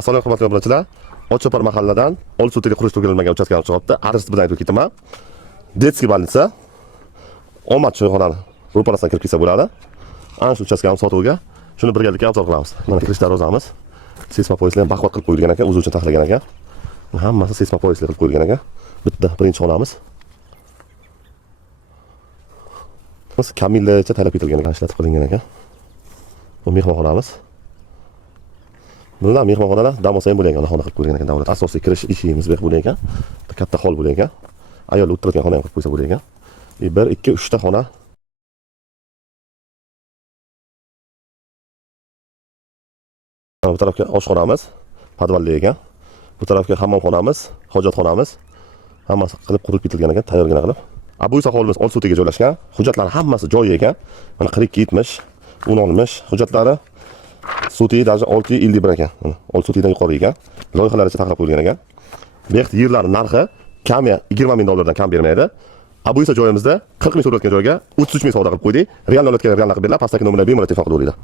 Assalomu alaykum hurmatli obunachilar. Ochopar mahalladan Olsutelik qurish tugallanmagan uchastkani chiqyapti. Adres bilan aytib ketaman. Detskiy больница. Omad choyxonani ro'parasidan kirib kelsa bo'ladi. Ana shu uchastkani sotuvga. Shuni birgalikda obzor qilamiz. Mana kirish darvozamiz. Seysma poyezlar baquvvat qilib qo'yilgan ekan, o'zi uchun taxlagan ekan. Hammasi seysma poyezlar qilib qo'yilgan ekan. Bitta birinchi xonamiz. Biz kamillarcha talab etilgan ekan, ishlatib qilingan ekan. Bu mehmonxonamiz. Bunlar mehmonxonalar dam olsa ham bo'ladigan xona qilib qo'ygan ekan davlat. Asosiy kirish eshigimiz bu bo'lgan ekan. Katta hol bo'lgan ekan. Ayol o'tiradigan xona ham qilib qo'ysa bo'lgan. 1, 2, 3 ta xona. Bu tarafga oshxonamiz, podvalli ekan. Bu tarafga hammomxonamiz, hojatxonamiz. Hammasi qilib qurib bitilgan ekan, tayyorgina qilib. Bu esa hovlimiz Olsutega joylashgan. Hujjatlari hammasi joyi ekan. Mana 40-70, 10 olmish hujjatlari. Sutiy даже 6 yil bir ekan. Olsutiydan yuqori ekan. Loyihalaricha taxlab qo'yilgan ekan. Bu yerda yerlar narxi kam $20 ming kam bermaydi. Bu esa joyimizda 40 ming so'rayotgan joyga 33 ming savdo qilib qo'ydik. Real olayotgan real qilib beriladi. Pastdagi nomerlar bemalol telefon qilib olinglar.